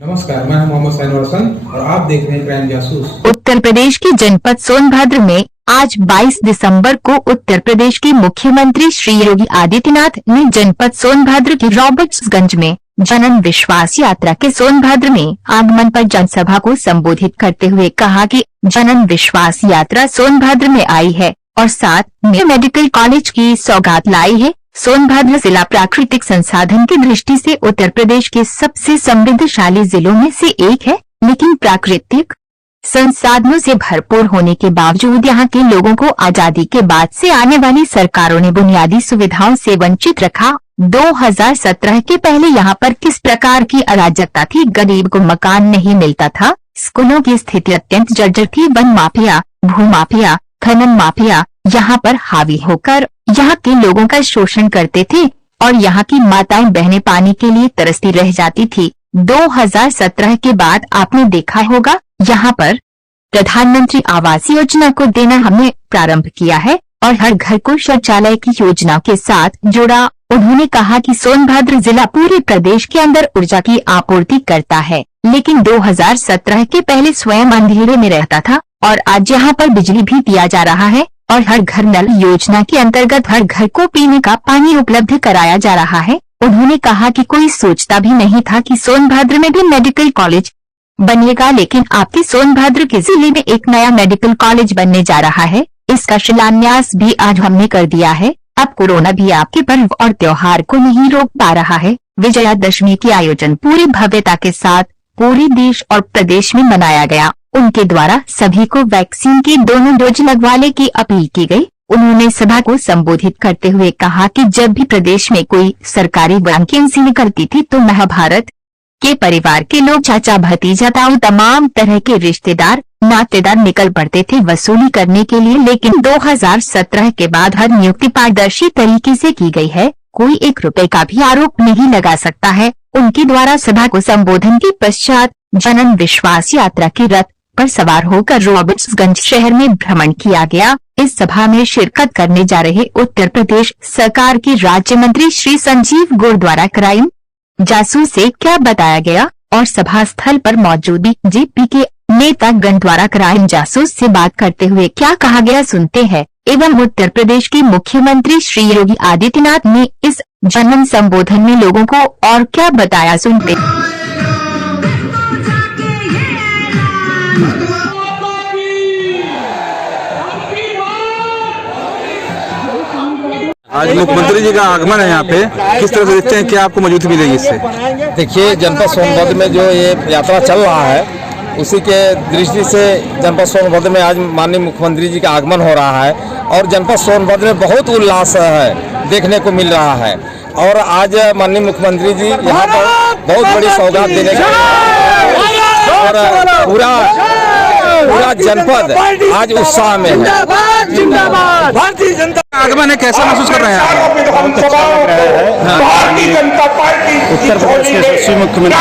नमस्कार, मैं हूं मोहम्मद साइनुर हसन और आप देख रहे हैं क्राइम जासूस। उत्तर प्रदेश के जनपद सोनभद्र में आज 22 दिसंबर को उत्तर प्रदेश के मुख्यमंत्री श्री योगी आदित्यनाथ ने जनपद सोनभद्र के रॉबर्ट्सगंज में जनन विश्वास यात्रा के सोनभद्र में आगमन पर जनसभा को संबोधित करते हुए कहा कि जनन विश्वास यात्रा सोनभद्र में आई है और साथ में मेडिकल कॉलेज की सौगात लाई है। सोनभद्र जिला प्राकृतिक संसाधन की दृष्टि से उत्तर प्रदेश के सबसे समृद्धशाली जिलों में से एक है, लेकिन प्राकृतिक संसाधनों से भरपूर होने के बावजूद यहाँ के लोगों को आजादी के बाद से आने वाली सरकारों ने बुनियादी सुविधाओं से वंचित रखा। 2017 के पहले यहाँ पर किस प्रकार की अराजकता थी। गरीब को मकान नहीं मिलता था, स्कूलों की स्थिति अत्यंत जर्जर थी। वन माफिया, भूमाफिया, खनन माफिया यहाँ पर हावी होकर यहाँ के लोगों का शोषण करते थे और यहाँ की माताएं बहनें पानी के लिए तरसती रह जाती थी। 2017 के बाद आपने देखा होगा यहाँ पर प्रधानमंत्री आवास योजना को देना हमने प्रारंभ किया है और हर घर को शौचालय की योजना के साथ जोड़ा। उन्होंने कहा कि सोनभद्र जिला पूरे प्रदेश के अंदर ऊर्जा की आपूर्ति करता है, लेकिन 2017 के पहले स्वयं अंधेरे में रहता था और आज यहाँ पर बिजली भी दिया जा रहा है और हर घर नल योजना के अंतर्गत हर घर को पीने का पानी उपलब्ध कराया जा रहा है। उन्होंने कहा कि कोई सोचता भी नहीं था कि सोनभद्र में भी मेडिकल कॉलेज बनेगा, लेकिन आपके सोनभद्र के जिले में एक नया मेडिकल कॉलेज बनने जा रहा है। इसका शिलान्यास भी आज हमने कर दिया है। अब कोरोना भी आपके पर्व और त्योहार को नहीं रोक पा रहा है। विजयादशमी के आयोजन पूरी भव्यता के साथ पूरे देश और प्रदेश में मनाया गया। उनके द्वारा सभी को वैक्सीन की दोनों डोज लगवाने की अपील की गई। उन्होंने सभा को संबोधित करते हुए कहा कि जब भी प्रदेश में कोई सरकारी वैकेंसी निकलती थी तो महाभारत के परिवार के लोग, चाचा भतीजा ताऊ तमाम तरह के रिश्तेदार नातेदार निकल पड़ते थे वसूली करने के लिए, लेकिन 2017 के बाद हर नियुक्ति पारदर्शी तरीके से की गई है। कोई 1 रुपए का भी आरोप नहीं लगा सकता है। उनके द्वारा सभा को संबोधन के पश्चात जनन विश्वास यात्रा के रथ पर सवार होकर रॉबर्ट्सगंज शहर में भ्रमण किया गया। इस सभा में शिरकत करने जा रहे उत्तर प्रदेश सरकार के राज्य मंत्री श्री संजीव गौड़ द्वारा क्राइम जासूस से क्या बताया गया और सभा स्थल पर मौजूद बीजेपी के नेतागण द्वारा क्राइम जासूस से बात करते हुए क्या कहा गया, सुनते हैं। एवं उत्तर प्रदेश के मुख्यमंत्री श्री योगी आदित्यनाथ ने इस जनन संबोधन में लोगों को और क्या बताया, सुनते हैं। आज मुख्यमंत्री जी का आगमन है यहाँ पे, किस तरह से देखते हैं, क्या आपको मौजूदगी मिलेगी इससे? देखिए, जनपद सोनभद्र में जो ये यात्रा चल रहा है उसी के दृष्टि से जनपद सोनभद्र में आज माननीय मुख्यमंत्री जी का आगमन हो रहा है और जनपद सोनभद्र में बहुत उल्लास है देखने को मिल रहा है। और आज माननीय मुख्यमंत्री जी यहाँ पर बहुत बड़ी सौगात देने के और पूरा जनपद आज उत्साह में है। भारतीय जनता आगमन है, कैसा महसूस कर रहे हैं आप? भारतीय जनता पार्टी उत्तर प्रदेश के यशस्वी मुख्यमंत्री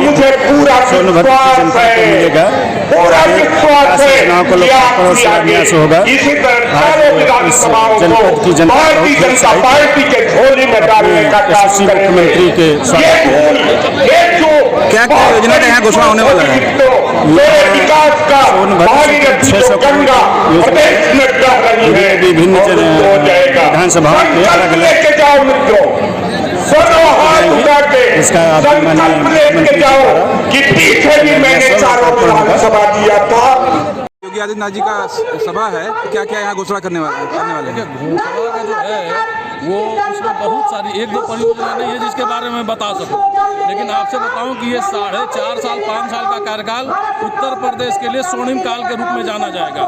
मुझे पूरा विश्वास है, पूरा विश्वास है होगा। इसी तरह सारे विधानसभाओं को भारतीय जनता पार्टी के झोले में डालने का काम मुख्यमंत्री के क्या क्या योजना का यहाँ घोषणा होने वाला है? मेरे विकास का भागीरथी जो गंगा प्रदेश में बह रही है विभिन्न विधानसभाओं के अलग लेके जाओ मित्रों, दोनों हाथ उठा के संकल्प लेके जाओ कि पीछे भी मैंने चारों विधानसभा दिया था। योगी आदित्यनाथ जी का सभा है, क्या क्या यहाँ घोषणा करने वाले हैं? घोषणा का जो है वो उसमें बहुत सारी 1-2 परियोजना नहीं है जिसके बारे में बता सकूं, लेकिन आपसे बताऊं कि ये 4.5 साल 5 साल का कार्यकाल उत्तर प्रदेश के लिए स्वर्णिम काल के रूप में जाना जाएगा।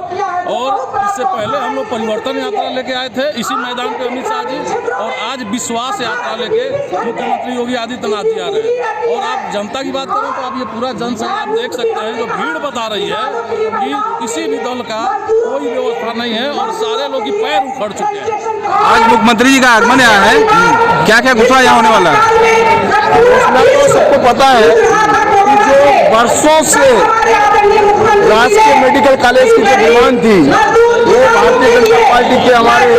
और इससे पहले हम लोग परिवर्तन यात्रा लेके आए थे इसी मैदान पे अमित शाह जी, और आज विश्वास यात्रा लेके मुख्यमंत्री योगी आदित्यनाथ जी आ रहे हैं। और आप जनता की बात करें तो आप ये पूरा जनसभा आप देख सकते हैं, जो भीड़ बता रही है कि किसी भी दल का कोई व्यवस्था नहीं है और सारे लोग की पैर उखड़ चुके हैं। आज मुख्यमंत्री जी का आगमन यहाँ है, क्या क्या घोषणा यहाँ होने वाला है? तो सबको पता है कि जो वर्षों से राजकीय मेडिकल कॉलेज की जो डिमांड थी वो भारतीय जनता पार्टी के हमारे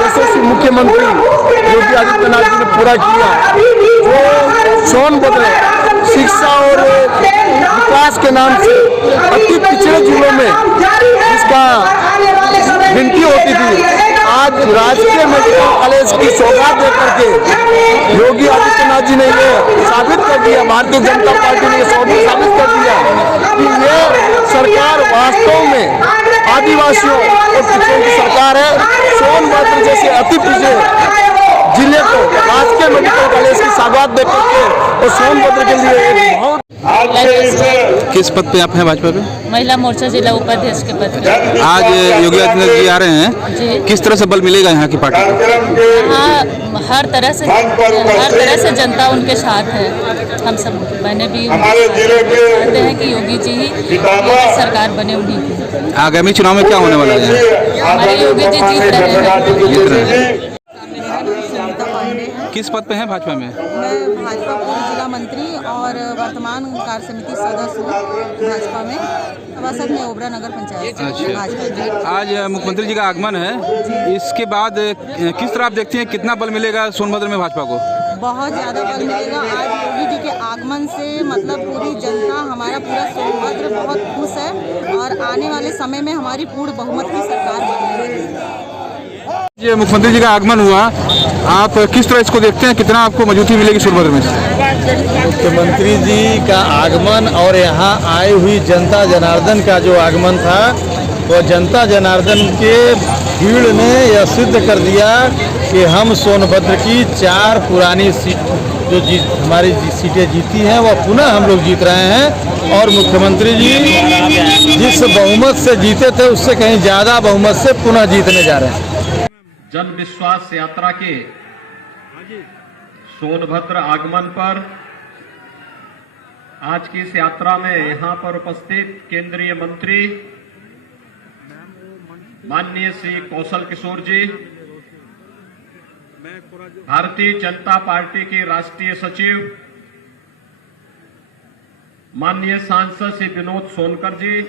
यशस्वी मुख्यमंत्री योगी आदित्यनाथ जी ने पूरा किया। जो सोनभद्र शिक्षा और विकास के नाम से अति पिछड़े जिलों में इसका गिनती होती थी, आज राजकीय मेडिकल कॉलेज की सौगात देकर के योगी आदित्यनाथ जी ने ये साबित कर दिया, भारतीय जनता पार्टी ने ये साबित कर दिया कि ये सरकार वास्तव में आदिवासियों और पिछड़ों की सरकार है। सोनभद्र जैसे अति पिछड़े जिले को राजकीय मेडिकल कॉलेज की सौगात देकर के और सोनभद्र के लिए एक बहुत। किस पद पे आप हैं भाजपा पे? महिला मोर्चा जिला उपाध्यक्ष के पद पे। आज योगी आदित्यनाथ जी आ रहे हैं जी। किस तरह से बल मिलेगा यहाँ की पार्टी को? हाँ, हर तरह से जनता उनके साथ है। हम सब मैंने भी चाहते हैं कि योगी जी ही सरकार बने, उन्हीं की। आगामी चुनाव में क्या होने वाला है? हमारे योगी जी जीत रहे हैं। किस पद पे हैं भाजपा में? मैं भाजपा पूर्व जिला मंत्री और वर्तमान कार्य समिति सदस्य हूँ भाजपा में, सभासद में ओबरा नगर पंचायत से भाजपा में। आज मुख्यमंत्री जी का आगमन है, इसके बाद किस तरह आप देखती हैं कितना बल मिलेगा सोनभद्र में भाजपा को? बहुत ज़्यादा बल मिलेगा। आज योगी जी के आगमन से मतलब पूरी जनता, हमारा पूरा सोनभद्र बहुत खुश है और आने वाले समय में हमारी पूर्ण बहुमत की सरकार बनने वाली है। ये मुख्यमंत्री जी का आगमन हुआ, आप किस तरह इसको देखते हैं, कितना आपको मजबूती मिलेगी सोनभद्र में? मुख्यमंत्री जी का आगमन और यहाँ आई हुई जनता जनार्दन का जो आगमन था, वो जनता जनार्दन के भीड़ ने यह सिद्ध कर दिया कि हम सोनभद्र की 4 पुरानी सीट जो हमारी सीटें जीती हैं वो पुनः हम लोग जीत रहे हैं और मुख्यमंत्री जी जिस बहुमत से जीते थे उससे कहीं ज़्यादा बहुमत से पुनः जीतने जा रहे हैं। जन विश्वास यात्रा के सोनभद्र आगमन पर आज की इस यात्रा में यहां पर उपस्थित केंद्रीय मंत्री माननीय श्री कौशल किशोर जी, भारतीय जनता पार्टी के राष्ट्रीय सचिव माननीय सांसद श्री विनोद सोनकर जी,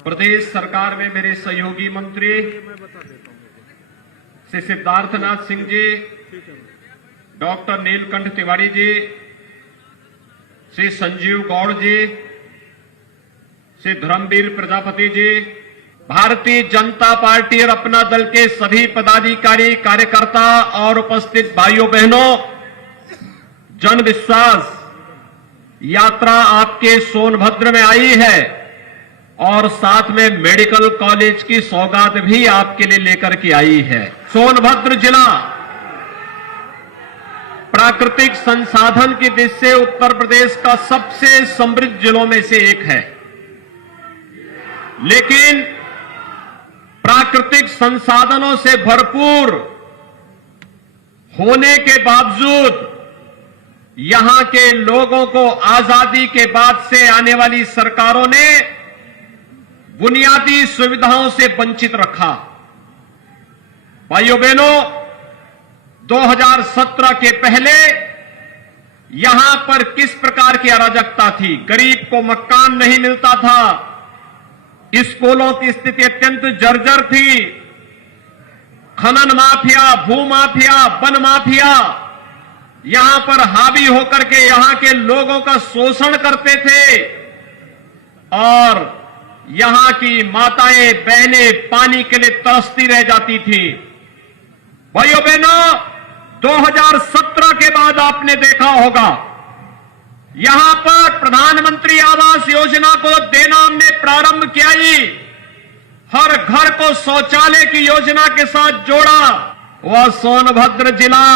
प्रदेश सरकार में मेरे सहयोगी मंत्री श्री सिद्धार्थनाथ सिंह जी, डॉक्टर नीलकंठ तिवारी जी, श्री संजीव गौड़ जी, श्री धर्मवीर प्रजापति जी, भारतीय जनता पार्टी और अपना दल के सभी पदाधिकारी, कार्यकर्ता और उपस्थित भाइयों बहनों, जन विश्वास यात्रा आपके सोनभद्र में आई है और साथ में मेडिकल कॉलेज की सौगात भी आपके लिए लेकर के आई है। सोनभद्र जिला प्राकृतिक संसाधन की दृष्टि से उत्तर प्रदेश का सबसे समृद्ध जिलों में से एक है, लेकिन प्राकृतिक संसाधनों से भरपूर होने के बावजूद यहां के लोगों को आजादी के बाद से आने वाली सरकारों ने बुनियादी सुविधाओं से वंचित रखा। भाइयों बहनों, 2017 के पहले यहां पर किस प्रकार की अराजकता थी? गरीब को मकान नहीं मिलता था, स्कूलों की स्थिति अत्यंत जर्जर थी, खनन माफिया, भू माफिया, वन माफिया यहां पर हावी होकर के यहां के लोगों का शोषण करते थे और यहां की माताएं बहनें पानी के लिए तरसती रह जाती थी। भाइयों बहनों, 2017 के बाद आपने देखा होगा यहां पर प्रधानमंत्री आवास योजना को देना हमने प्रारंभ किया ही, हर घर को शौचालय की योजना के साथ जोड़ा। वह सोनभद्र जिला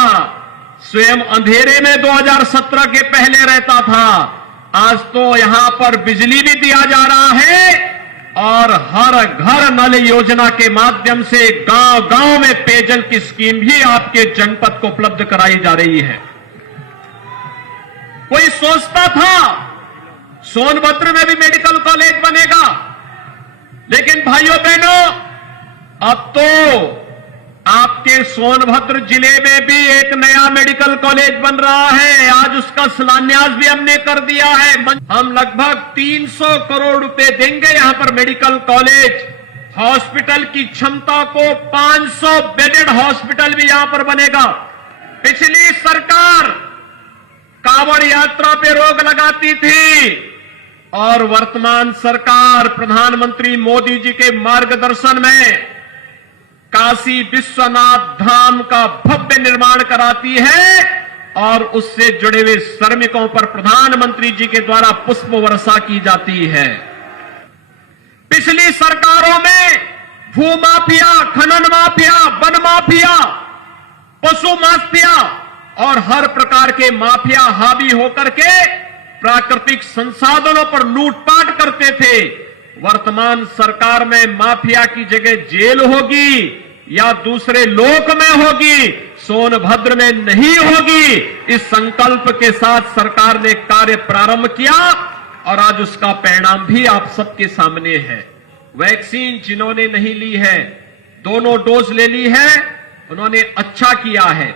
स्वयं अंधेरे में 2017 के पहले रहता था, आज तो यहां पर बिजली भी दिया जा रहा है और हर घर नल योजना के माध्यम से गांव-गांव में पेयजल की स्कीम भी आपके जनपद को उपलब्ध कराई जा रही है। कोई सोचता था सोनभद्र में भी मेडिकल कॉलेज बनेगा, लेकिन भाइयों बहनों, अब तो आपके सोनभद्र जिले में भी एक नया मेडिकल कॉलेज बन रहा है। आज उसका शिलान्यास भी हमने कर दिया है। हम लगभग 300 करोड़ रुपए देंगे यहां पर मेडिकल कॉलेज, हॉस्पिटल की क्षमता को 500 बेडेड हॉस्पिटल भी यहां पर बनेगा। पिछली सरकार कांवड़ यात्रा पे रोक लगाती थी और वर्तमान सरकार प्रधानमंत्री मोदी जी के मार्गदर्शन में काशी विश्वनाथ धाम का भव्य निर्माण कराती है और उससे जुड़े हुए श्रमिकों पर प्रधानमंत्री जी के द्वारा पुष्प वर्षा की जाती है। पिछली सरकारों में भू माफिया, खनन माफिया, वन माफिया, पशु माफिया और हर प्रकार के माफिया हावी होकर के प्राकृतिक संसाधनों पर लूटपाट करते थे। वर्तमान सरकार में माफिया की जगह जेल होगी या दूसरे लोक में होगी, सोनभद्र में नहीं होगी। इस संकल्प के साथ सरकार ने कार्य प्रारंभ किया और आज उसका परिणाम भी आप सबके सामने है। वैक्सीन जिन्होंने नहीं ली है, दोनों डोज ले ली है, उन्होंने अच्छा किया है।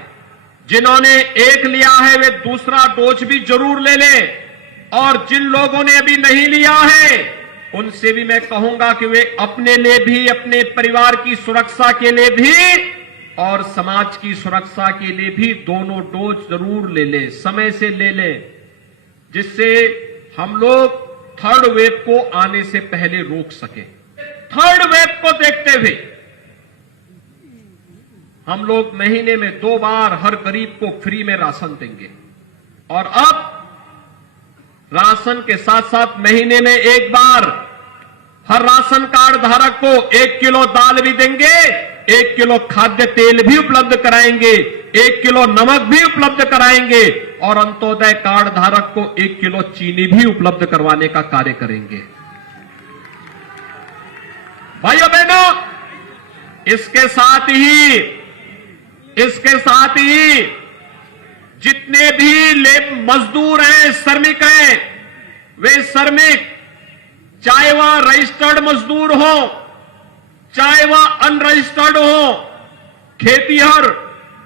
जिन्होंने एक लिया है वे दूसरा डोज भी जरूर ले लें और जिन लोगों ने अभी नहीं लिया है उनसे भी मैं कहूंगा कि वे अपने लिए भी, अपने परिवार की सुरक्षा के लिए भी और समाज की सुरक्षा के लिए भी दोनों डोज जरूर ले लें, समय से ले लें, जिससे हम लोग थर्ड वेव को आने से पहले रोक सके। थर्ड वेव को देखते हुए हम लोग महीने में 2 बार हर गरीब को फ्री में राशन देंगे और अब राशन के साथ साथ महीने में 1 बार हर राशन कार्ड धारक को 1 किलो दाल भी देंगे, 1 किलो खाद्य तेल भी उपलब्ध कराएंगे, 1 किलो नमक भी उपलब्ध कराएंगे और अंत्योदय कार्ड धारक को 1 किलो चीनी भी उपलब्ध करवाने का कार्य करेंगे। भाइयों बहनों, इसके साथ ही जितने भी मजदूर हैं, श्रमिक हैं, वे श्रमिक चाहे वह रजिस्टर्ड मजदूर हो, चाहे वह अनरजिस्टर्ड हो, खेतीहर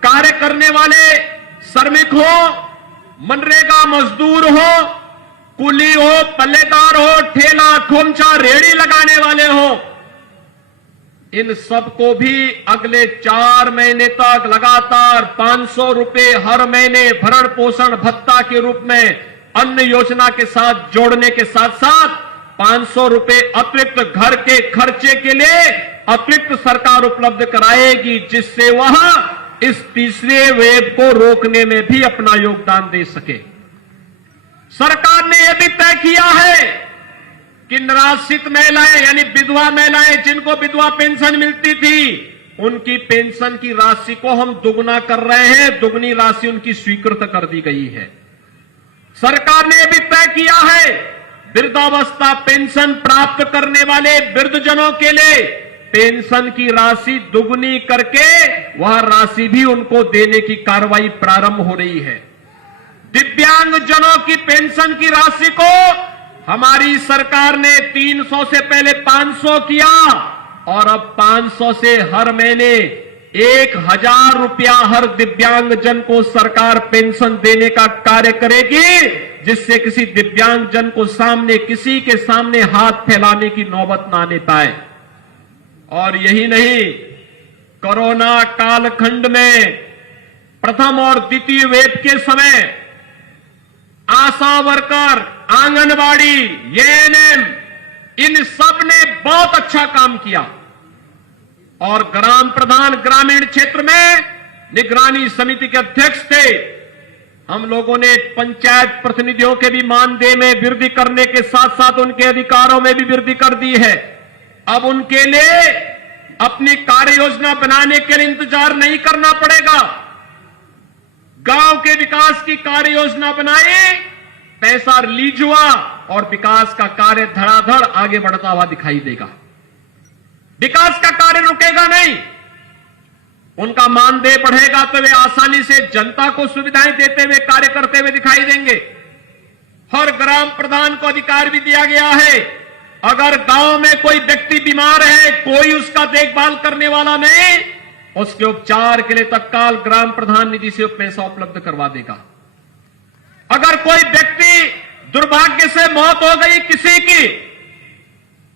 कार्य करने वाले श्रमिक हो, मनरेगा मजदूर हो, कुली हो, पल्लेदार हो, ठेला खोमचा रेहड़ी लगाने वाले हो, इन सबको भी अगले 4 महीने तक लगातार 500 रुपए हर महीने भरण पोषण भत्ता के रूप में अन्न योजना के साथ जोड़ने के साथ साथ 500 रुपए अतिरिक्त घर के खर्चे के लिए अतिरिक्त सरकार उपलब्ध कराएगी, जिससे वह इस तीसरे वेव को रोकने में भी अपना योगदान दे सके। सरकार ने यह भी तय किया है कि निराश्रित महिलाएं यानी विधवा महिलाएं जिनको विधवा पेंशन मिलती थी, उनकी पेंशन की राशि को हम दुगना कर रहे हैं, दुगनी राशि उनकी स्वीकृत कर दी गई है। सरकार ने यह भी तय किया है वृद्धावस्था पेंशन प्राप्त करने वाले वृद्धजनों के लिए पेंशन की राशि दुगनी करके वह राशि भी उनको देने की कार्रवाई प्रारंभ हो रही है। दिव्यांगजनों की पेंशन की राशि को हमारी सरकार ने 300 से पहले 500 किया और अब 500 से हर महीने 1000 रुपया हर दिव्यांगजन को सरकार पेंशन देने का कार्य करेगी, जिससे किसी दिव्यांगजन को किसी के सामने हाथ फैलाने की नौबत ना आने पाए। और यही नहीं, कोरोना कालखंड में प्रथम और द्वितीय वेव के समय आशा वर्कर, आंगनबाड़ी, एएनएम, इन सब ने बहुत अच्छा काम किया और ग्राम प्रधान ग्रामीण क्षेत्र में निगरानी समिति के अध्यक्ष थे। हम लोगों ने पंचायत प्रतिनिधियों के भी मानदेय में वृद्धि करने के साथ साथ उनके अधिकारों में भी वृद्धि कर दी है। अब उनके लिए अपनी कार्य योजना बनाने के लिए इंतजार नहीं करना पड़ेगा। गांव के विकास की कार्य योजना बनाई, पैसा रिलीज हुआ और विकास का कार्य धड़ाधड़ आगे बढ़ता हुआ दिखाई देगा। विकास का कार्य रुकेगा नहीं, उनका मानदेय बढ़ेगा तो वे आसानी से जनता को सुविधाएं देते हुए कार्य करते हुए दिखाई देंगे। हर ग्राम प्रधान को अधिकार भी दिया गया है, अगर गांव में कोई व्यक्ति बीमार है, कोई उसका देखभाल करने वाला नहीं, उसके उपचार के लिए तत्काल ग्राम प्रधान निधि से पैसा उपलब्ध करवा देगा। अगर कोई व्यक्ति दुर्भाग्य से मौत हो गई किसी की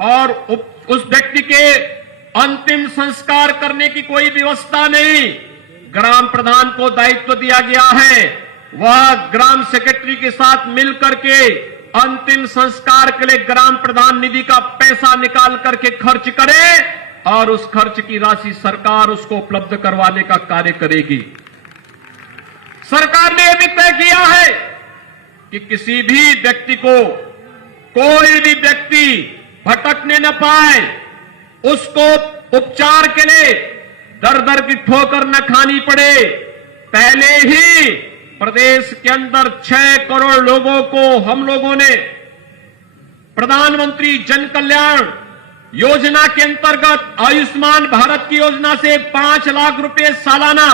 और उस व्यक्ति के अंतिम संस्कार करने की कोई व्यवस्था नहीं, ग्राम प्रधान को दायित्व दिया गया है, वह ग्राम सेक्रेटरी के साथ मिलकर के अंतिम संस्कार के लिए ग्राम प्रधान निधि का पैसा निकाल करके खर्च करे और उस खर्च की राशि सरकार उसको उपलब्ध करवाने का कार्य करेगी। सरकार ने यह भी तय किया है कि किसी भी व्यक्ति को, कोई भी व्यक्ति भटकने न पाए, उसको उपचार के लिए दर दर की ठोकर न खानी पड़े। पहले ही प्रदेश के अंदर 6 करोड़ लोगों को हम लोगों ने प्रधानमंत्री जन कल्याण योजना के अंतर्गत आयुष्मान भारत की योजना से 5 लाख रुपए सालाना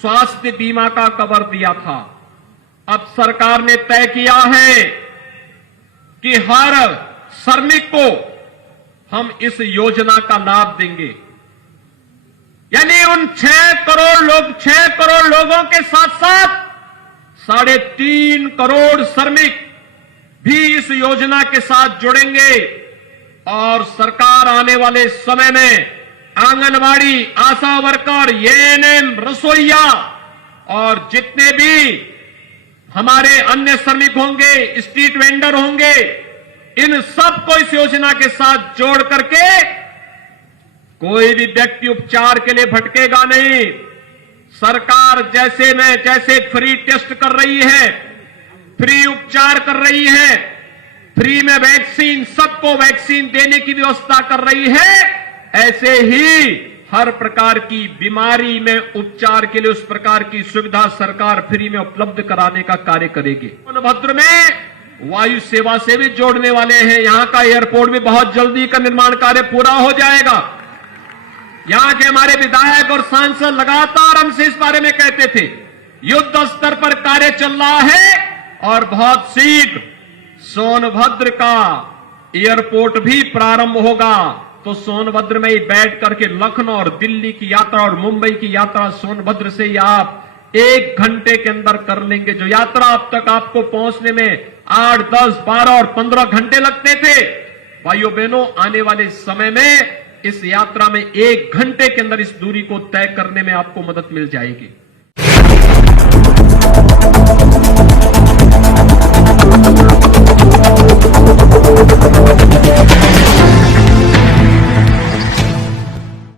स्वास्थ्य बीमा का कवर दिया था। अब सरकार ने तय किया है कि हर श्रमिक को हम इस योजना का लाभ देंगे। यानी उन 6 करोड़ लोगों के साथ साथ 3.5 करोड़ श्रमिक भी इस योजना के साथ जुड़ेंगे और सरकार आने वाले समय में आंगनवाड़ी, आशा वर्कर, एएनएम, रसोइया और जितने भी हमारे अन्य श्रमिक होंगे, स्ट्रीट वेंडर होंगे, इन सबको इस योजना के साथ जोड़ करके कोई भी व्यक्ति उपचार के लिए भटकेगा नहीं। सरकार जैसे फ्री टेस्ट कर रही है, फ्री उपचार कर रही है, फ्री में वैक्सीन, सबको वैक्सीन देने की व्यवस्था कर रही है, ऐसे ही हर प्रकार की बीमारी में उपचार के लिए उस प्रकार की सुविधा सरकार फ्री में उपलब्ध कराने का कार्य करेगी। सोनभद्र में वायु सेवा से भी जोड़ने वाले हैं। यहां का एयरपोर्ट भी बहुत जल्दी का निर्माण कार्य पूरा हो जाएगा। यहां के हमारे विधायक और सांसद लगातार हमसे इस बारे में कहते थे, युद्ध स्तर पर कार्य चल रहा है और बहुत शीघ्र सोनभद्र का एयरपोर्ट भी प्रारंभ होगा। तो सोनभद्र में ही बैठ करके लखनऊ और दिल्ली की यात्रा और मुंबई की यात्रा सोनभद्र से ही आप 1 घंटे के अंदर कर लेंगे। जो यात्रा अब तक आपको पहुंचने में 8, 10, 12 और 15 घंटे लगते थे, भाइयों बहनों, आने वाले समय में इस यात्रा में 1 घंटे के अंदर इस दूरी को तय करने में आपको मदद मिल जाएगी।